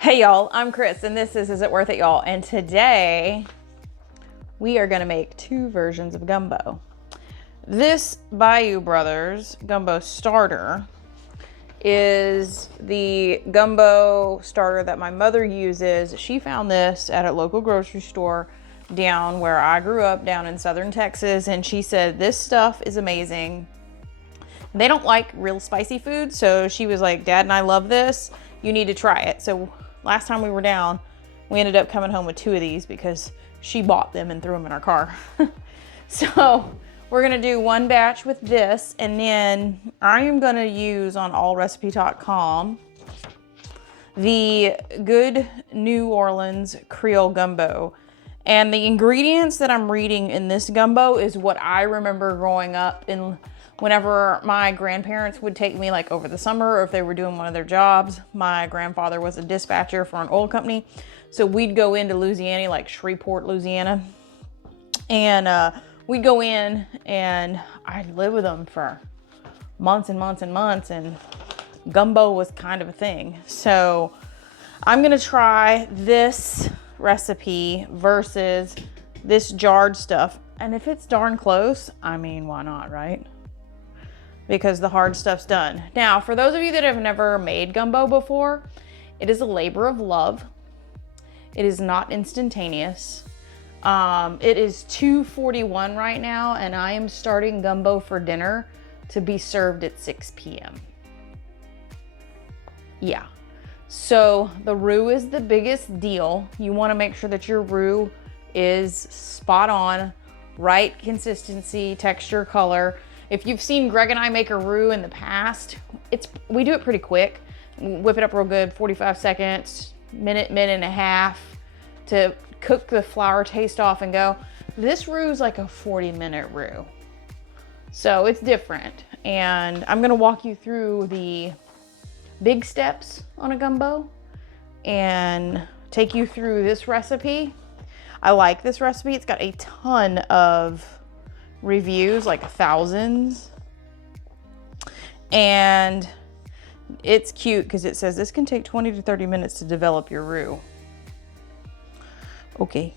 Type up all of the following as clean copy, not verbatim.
Hey y'all, I'm Chris and this is It Worth It, y'all? And today we are gonna make two versions of gumbo. This Bayou Brothers gumbo starter is the gumbo starter that my mother uses. She found this at a local grocery store down where I grew up, down in southern Texas, and she said this stuff is amazing. They don't like real spicy food, so she was like, Dad and I love this, you need to try it. So last time we were down, we ended up coming home with two of these because she bought them and threw them in our car. So we're gonna do one batch with this, and then I am gonna use on allrecipe.com the Good New Orleans Creole Gumbo. And the ingredients that I'm reading in this gumbo is what I remember growing up in. Whenever my grandparents would take me, like over the summer, or if they were doing one of their jobs. My grandfather was a dispatcher for an oil company. So we'd go into Louisiana, like Shreveport, Louisiana. And we'd go in and I'd live with them for months and months and months. And gumbo was kind of a thing. So I'm gonna try this recipe versus this jarred stuff. And if it's darn close, I mean, why not, right? Because the hard stuff's done. Now, for those of you that have never made gumbo before, it is a labor of love. It is not instantaneous. It is 2:41 right now, and I am starting gumbo for dinner to be served at 6 p.m. Yeah. So the roux is the biggest deal. You wanna make sure that your roux is spot on, right consistency, texture, color. If you've seen Greg and I make a roux in the past, we do it pretty quick. Whip it up real good, 45 seconds, minute and a half to cook the flour taste off and go. This roux is like a 40-minute roux. So it's different. And I'm gonna walk you through the big steps on a gumbo and take you through this recipe. I like this recipe. It's got a ton of reviews, like thousands, and it's cute because it says this can take 20 to 30 minutes to develop your roux. Okay,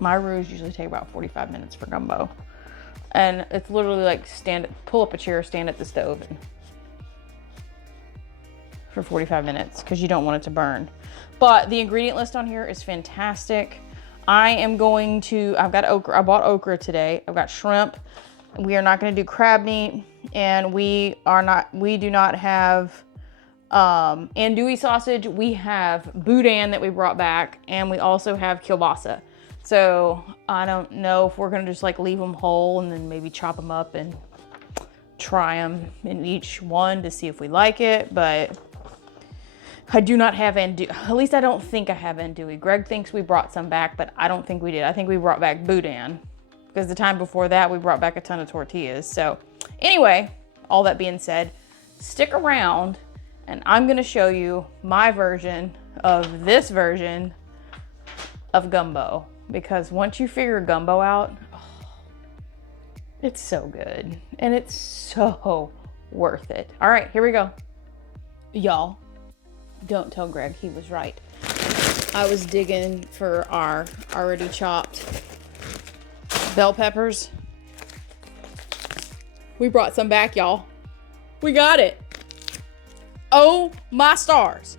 my roux usually take about 45 minutes for gumbo, and it's literally like pull up a chair, stand at the stove and for 45 minutes because you don't want it to burn. But the ingredient list on here is fantastic. I've got okra. I bought okra today. I've got shrimp. We are not going to do crab meat, and we do not have andouille sausage. We have boudin that we brought back, and we also have kielbasa. So I don't know if we're going to just like leave them whole and then maybe chop them up and try them in each one to see if we like it, but I do not have andouille. At least I don't think I have andouille. Greg thinks we brought some back, but I don't think we did. I think we brought back boudin because the time before that we brought back a ton of tortillas. So anyway, all that being said, stick around and I'm gonna show you my version of this version of gumbo, because once you figure gumbo out, it's so good and it's so worth it. All right, here we go. Y'all, don't tell Greg he was right. I was digging for our already chopped bell peppers. We brought some back, y'all. We got it. Oh my stars.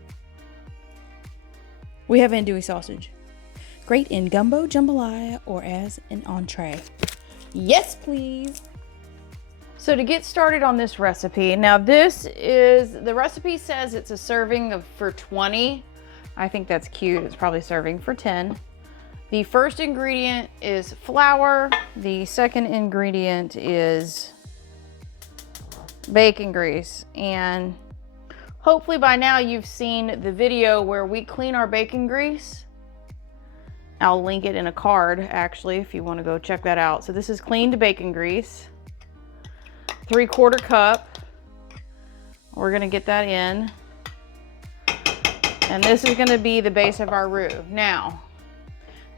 We have andouille sausage. Great in gumbo, jambalaya, or as an entree. Yes, please. So to get started on this recipe, now the recipe says it's a serving for 20. I think that's cute. It's probably serving for 10. The first ingredient is flour. The second ingredient is bacon grease. And hopefully by now you've seen the video where we clean our bacon grease. I'll link it in a card actually if you want to go check that out. So this is cleaned bacon grease. 3/4 cup. We're gonna get that in. And this is gonna be the base of our roux. Now,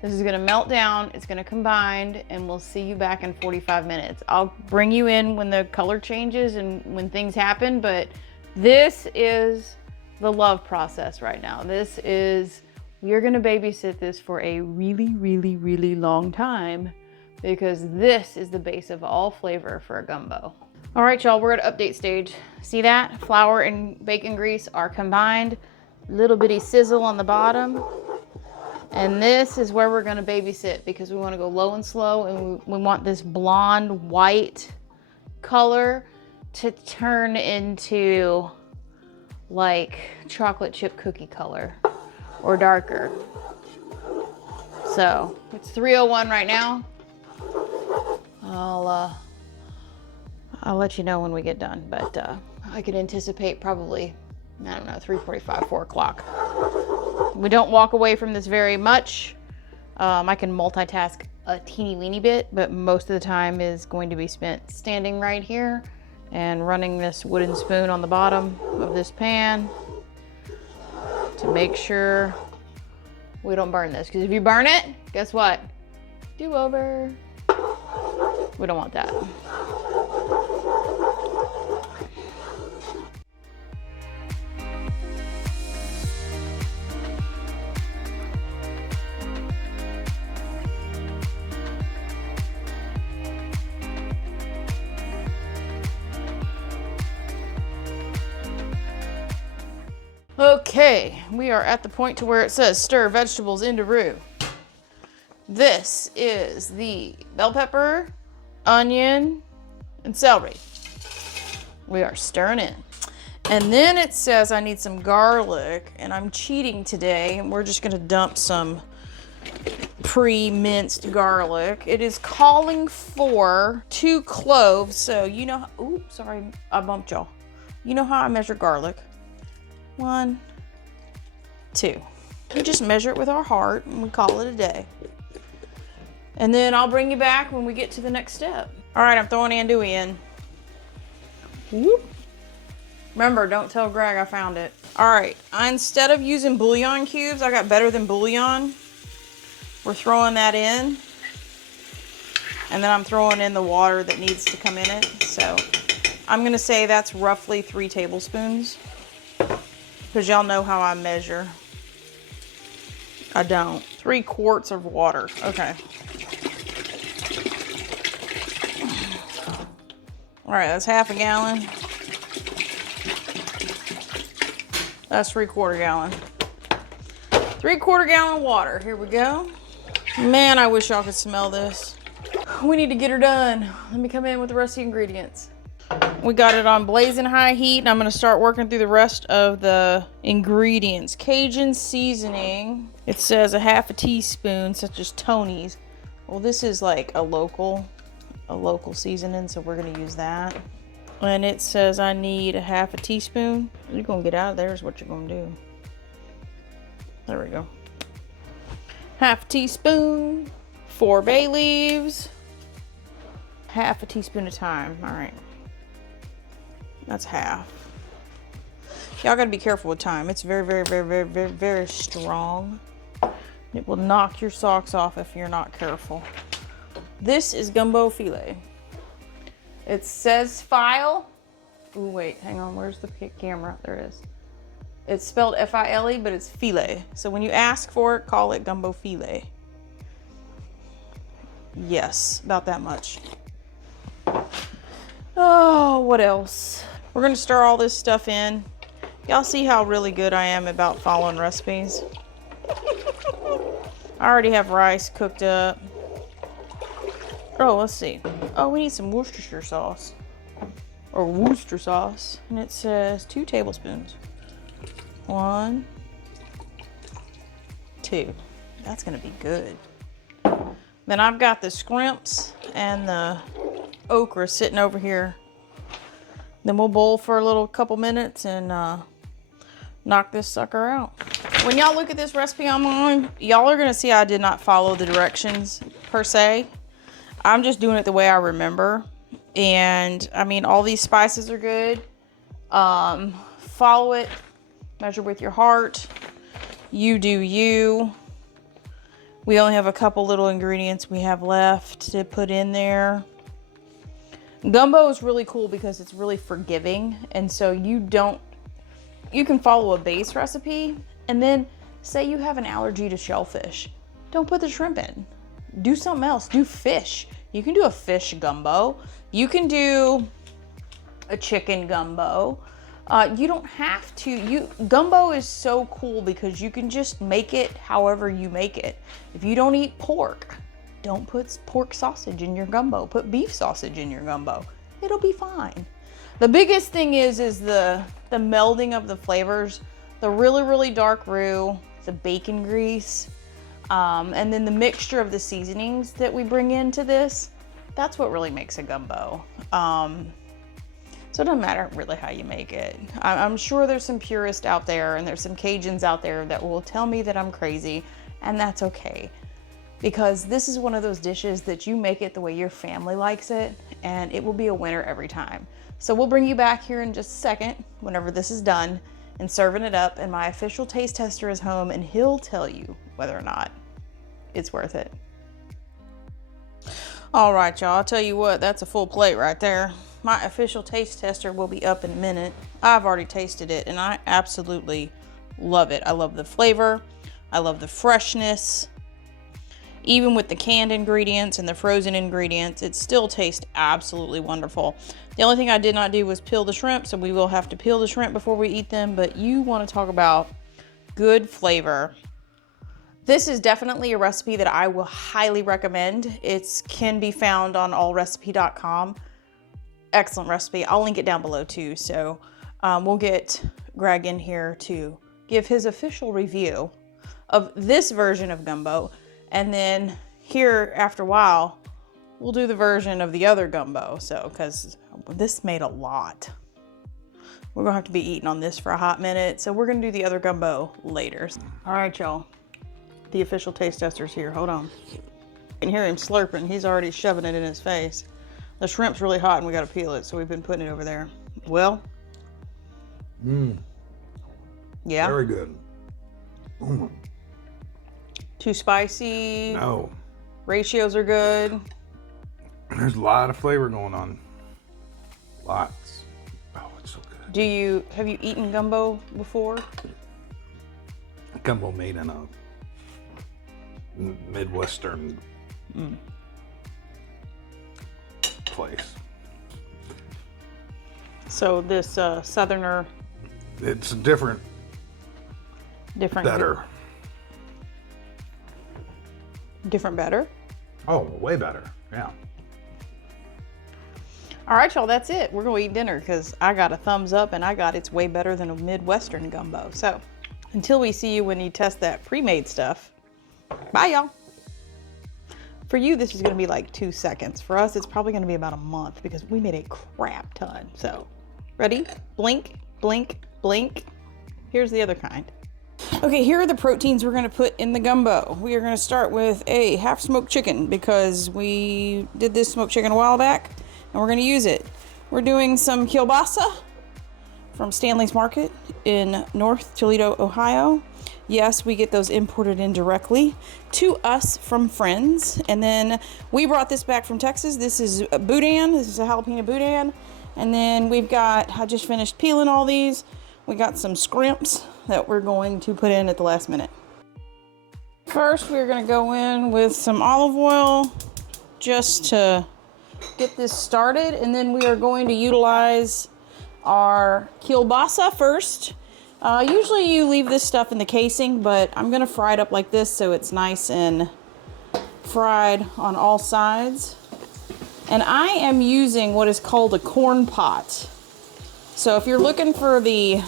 this is gonna melt down, it's gonna combine, and we'll see you back in 45 minutes. I'll bring you in when the color changes and when things happen, but this is the love process right now. We are gonna babysit this for a really, really, really long time because this is the base of all flavor for a gumbo. All right, y'all, we're at update stage. See that? Flour and bacon grease are combined. Little bitty sizzle on the bottom. And this is where we're gonna babysit because we wanna go low and slow, and we want this blonde white color to turn into like chocolate chip cookie color or darker. So it's 3:01 right now. I'll let you know when we get done, but I can anticipate probably, I don't know, 3:45, 4 o'clock. We don't walk away from this very much. I can multitask a teeny weeny bit, but most of the time is going to be spent standing right here and running this wooden spoon on the bottom of this pan to make sure we don't burn this. Because if you burn it, guess what? Do over. We don't want that. Okay, we are at the point to where it says stir vegetables into roux. This is the bell pepper, onion, and celery. We are stirring in. And then it says I need some garlic, and I'm cheating today. We're just gonna dump some pre-minced garlic. It is calling for 2 cloves, so you know, ooh, sorry, I bumped y'all. You know how I measure garlic. 1, 2. We just measure it with our heart and we call it a day. And then I'll bring you back when we get to the next step. All right, I'm throwing andouille in. Whoop. Remember, don't tell Greg I found it. All right, instead of using bouillon cubes, I got better than bouillon. We're throwing that in. And then I'm throwing in the water that needs to come in it. So I'm gonna say that's roughly 3 tablespoons. Because y'all know how I measure. I don't. 3 quarts of water. Okay. All right, that's half a gallon. That's 3/4 gallon. 3/4 gallon water. Here we go. Man, I wish y'all could smell this. We need to get her done. Let me come in with the rest of the ingredients. We got it on blazing high heat, and I'm going to start working through the rest of the ingredients. Cajun seasoning. It says a half a teaspoon, such as Tony's. Well, this is like a local seasoning, so we're going to use that. And it says I need a half a teaspoon. You're going to get out of there is what you're going to do. There we go. Half a teaspoon. 4 bay leaves. Half a teaspoon of thyme. All right. That's half. Y'all gotta be careful with thyme. It's very, very, very, very, very, very strong. It will knock your socks off if you're not careful. This is gumbo filet. It says file. Ooh, wait, hang on. Where's the camera? There it is. It's spelled F-I-L-E, but it's filet. So when you ask for it, call it gumbo filet. Yes, about that much. Oh, what else? We're gonna stir all this stuff in. Y'all see how really good I am about following recipes? I already have rice cooked up. Oh, let's see. Oh, we need some Worcestershire sauce. Or Worcester sauce. And it says 2 tablespoons. 1, 2. That's gonna be good. Then I've got the scrimps and the okra sitting over here. Then we'll boil for a couple minutes and knock this sucker out. When y'all look at this recipe online, y'all are gonna see I did not follow the directions per se. I'm just doing it the way I remember. And I mean, all these spices are good. Follow it, measure with your heart. You do you. We only have a couple little ingredients we have left to put in there. Gumbo is really cool because it's really forgiving, and so you don't you can follow a base recipe, and then say you have an allergy to shellfish. Don't put the shrimp in. Do something else. Do fish. You can do a fish gumbo. You can do a chicken gumbo. You don't have to. Gumbo is so cool because you can just make it however you make it. If you don't eat pork, don't put pork sausage in your gumbo. Put beef sausage in your gumbo. It'll be fine. The biggest thing is the melding of the flavors. The really, really dark roux, the bacon grease, and then the mixture of the seasonings that we bring into this. That's what really makes a gumbo. So it doesn't matter really how you make it. I'm sure there's some purists out there and there's some Cajuns out there that will tell me that I'm crazy, and that's okay. Because this is one of those dishes that you make it the way your family likes it, and it will be a winner every time. So we'll bring you back here in just a second whenever this is done and serving it up, and my official taste tester is home and he'll tell you whether or not it's worth it. All right, y'all, I'll tell you what, that's a full plate right there. My official taste tester will be up in a minute. I've already tasted it and I absolutely love it. I love the flavor. I love the freshness. Even with the canned ingredients and the frozen ingredients, it still tastes absolutely wonderful. The only thing I did not do was peel the shrimp, so we will have to peel the shrimp before we eat them, but you want to talk about good flavor. This is definitely a recipe that I will highly recommend. It can be found on allrecipe.com. Excellent recipe. I'll link it down below too, so we'll get Greg in here to give his official review of this version of gumbo. And then here, after a while, we'll do the version of the other gumbo. So, because this made a lot. We're gonna have to be eating on this for a hot minute. So we're gonna do the other gumbo later. All right, y'all. The official taste tester's here. Hold on. You can hear him slurping. He's already shoving it in his face. The shrimp's really hot and we gotta peel it. So we've been putting it over there. Well. Yeah. Very good. Too spicy? No. Ratios are good? There's a lot of flavor going on. Lots. Oh, it's so good. Have you eaten gumbo before? Gumbo made in a Midwestern place. So this southerner. It's different. Better. Different better? Oh, way better. Yeah. All right, y'all, that's it. We're gonna eat dinner because I got a thumbs up and I got it's way better than a Midwestern gumbo. So until we see you when you test that pre-made stuff, bye, y'all. For you, this is gonna be like 2 seconds. For us, it's probably gonna be about a month because we made a crap ton. So ready? Blink, blink, blink. Here's the other kind. Okay, here are the proteins we're gonna put in the gumbo. We are gonna start with a half smoked chicken because we did this smoked chicken a while back and we're gonna use it. We're doing some kielbasa from Stanley's Market in North Toledo, Ohio. Yes, we get those imported in directly to us from friends. And then we brought this back from Texas. This is a boudin. This is a jalapeno boudin. And then we've got, I just finished peeling all these. We got some scrimps that we're going to put in at the last minute. First, we're gonna go in with some olive oil just to get this started. And then we are going to utilize our kielbasa first. Usually you leave this stuff in the casing, but I'm gonna fry it up like this so it's nice and fried on all sides. And I am using what is called a corn pot. So if you're looking for the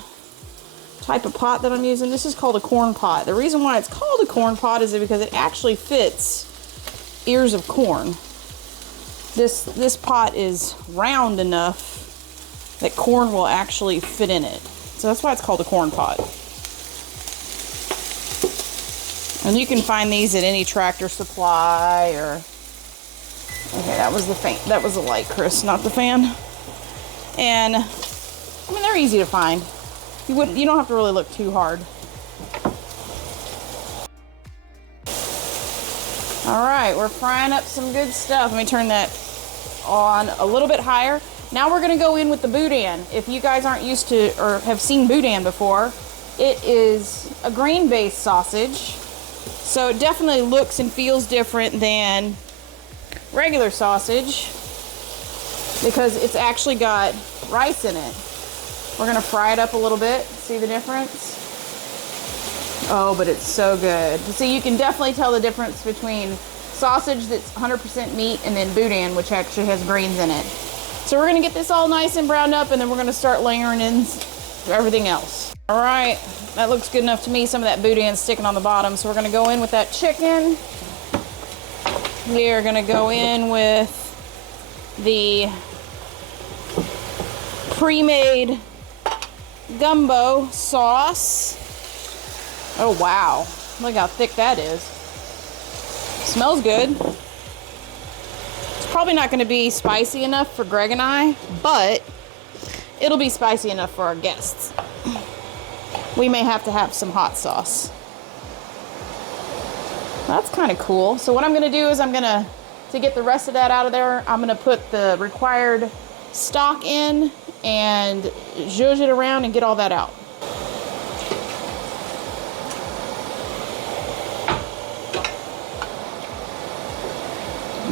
type of pot that I'm using, this is called a corn pot. The reason why it's called a corn pot is because it actually fits ears of corn. This pot is round enough that corn will actually fit in it. So that's why it's called a corn pot. And you can find these at any Tractor Supply or... Okay, that was the light, Chris, not the fan. And, I mean, they're easy to find. You don't have to really look too hard. All right, we're frying up some good stuff. Let me turn that on a little bit higher. Now we're gonna go in with the boudin. If you guys aren't used to or have seen boudin before, it is a grain-based sausage. So it definitely looks and feels different than regular sausage because it's actually got rice in it. We're gonna fry it up a little bit, see the difference? Oh, but it's so good. So you can definitely tell the difference between sausage that's 100% meat and then boudin, which actually has greens in it. So we're gonna get this all nice and browned up and then we're gonna start layering in everything else. All right, that looks good enough to me. Some of that boudin's sticking on the bottom. So we're gonna go in with that chicken. We are gonna go in with the pre-made gumbo sauce. Oh wow, look how thick that is. Smells good. It's probably not gonna be spicy enough for Greg and I, but it'll be spicy enough for our guests. We may have to have some hot sauce. That's kind of cool. So what I'm gonna do is to get the rest of that out of there, I'm gonna put the required stock in and zhuzh it around and get all that out.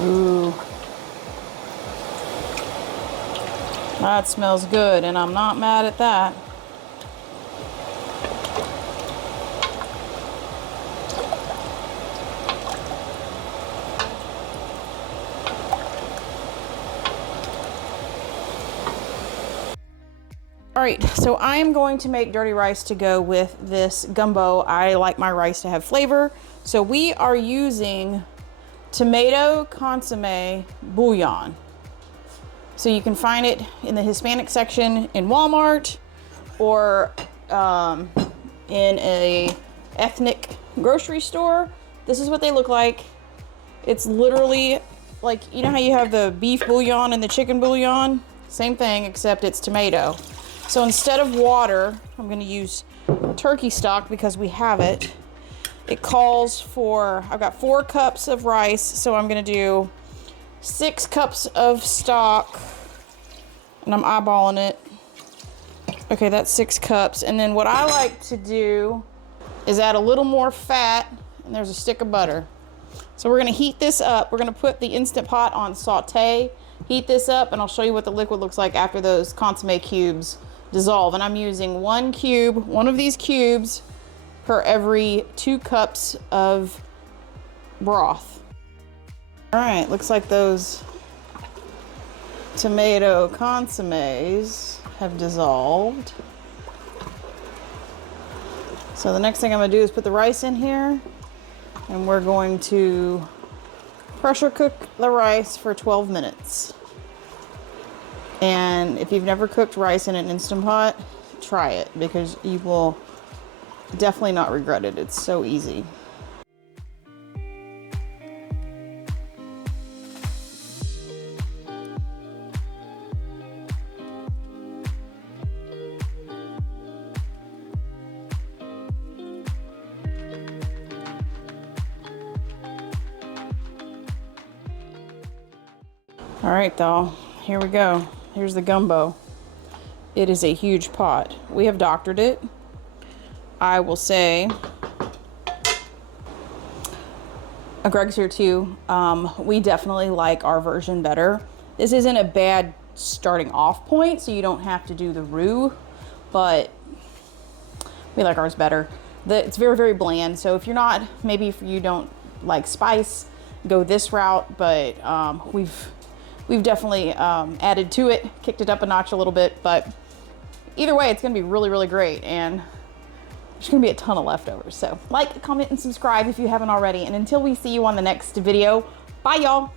Ooh. That smells good, and I'm not mad at that. All right, so I am going to make dirty rice to go with this gumbo. I like my rice to have flavor. So we are using tomato consomme bouillon. So you can find it in the Hispanic section in Walmart or in a ethnic grocery store. This is what they look like. It's literally like, you know how you have the beef bouillon and the chicken bouillon? Same thing, except it's tomato. So instead of water, I'm gonna use turkey stock because we have it. It calls for, I've got 4 cups of rice, so I'm gonna do 6 cups of stock, and I'm eyeballing it. Okay, that's 6 cups. And then what I like to do is add a little more fat, and there's a stick of butter. So we're gonna heat this up. We're gonna put the Instant Pot on saute, heat this up, and I'll show you what the liquid looks like after those consomme cubes dissolve. And I'm using 1 of these cubes per every 2 cups of broth. All right, looks like those tomato consommes have dissolved. So the next thing I'm gonna do is put the rice in here, and we're going to pressure cook the rice for 12 minutes. And if you've never cooked rice in an Instant Pot, try it because you will definitely not regret it. It's so easy. All right, though, here we go. Here's the gumbo. It is a huge pot. We have doctored it. I will say, Greg's here too. We definitely like our version better. This isn't a bad starting off point, so you don't have to do the roux, but we like ours better. It's very, very bland. So if you're not, maybe if you don't like spice, go this route, but we've definitely added to it, kicked it up a notch a little bit, but either way, it's gonna be really, really great, and there's gonna be a ton of leftovers. So like, comment, and subscribe if you haven't already, and until we see you on the next video, bye y'all.